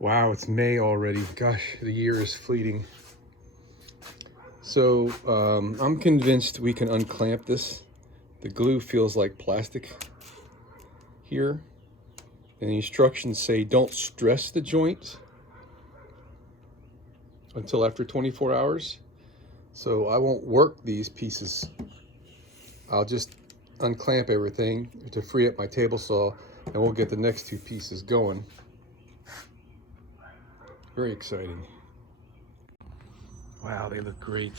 Wow, it's May already. Gosh, the year is fleeting. So I'm convinced we can unclamp this. The glue feels like plastic here. And the instructions say don't stress the joint until after 24 hours. So I won't work these pieces. I'll just unclamp everything to free up my table saw, and we'll get the next two pieces going. Very exciting. Wow, they look great.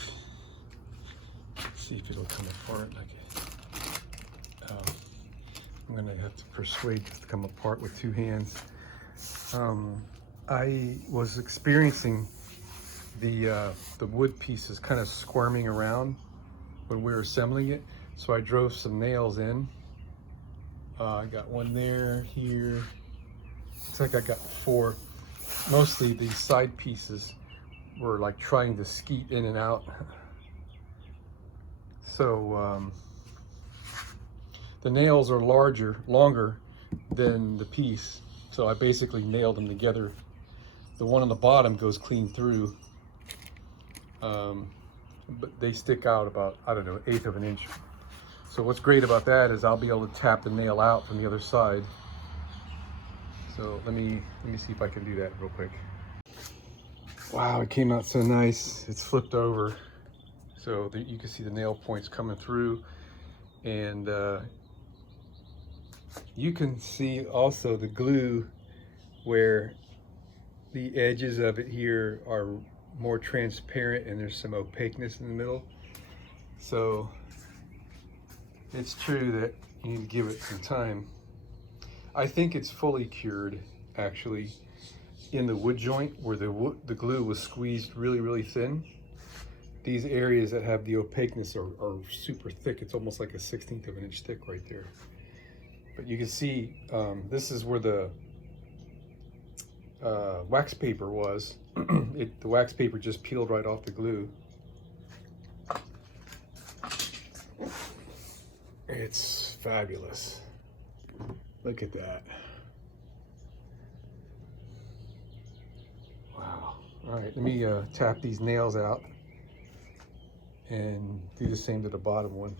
Let's see if it'll come apart like it. I'm gonna have to persuade this to come apart with two hands. I was experiencing the wood pieces kind of squirming around when we were assembling it, so I drove some nails in. I got one there, here. It's like I got four. Mostly these side pieces were like trying to skeet in and out. So the nails are longer than the piece. So I basically nailed them together. The one on the bottom goes clean through, but they stick out about, I don't know, 1/8 of an inch. So what's great about that is I'll be able to tap the nail out from the other side. So let me see if I can do that real quick. Wow, it came out so nice. It's flipped over. So you can see the nail points coming through, and you can see also the glue where the edges of it here are more transparent and there's some opaqueness in the middle. So it's true that you need to give it some time. I think it's fully cured actually in the wood joint where the glue was squeezed really thin. These areas that have the opaqueness are super thick. It's almost like a 1/16 of an inch thick right there. But you can see this is where the wax paper was. The wax paper just peeled right off the glue. It's fabulous. Look at that. Wow. All right, let me tap these nails out and do the same to the bottom one.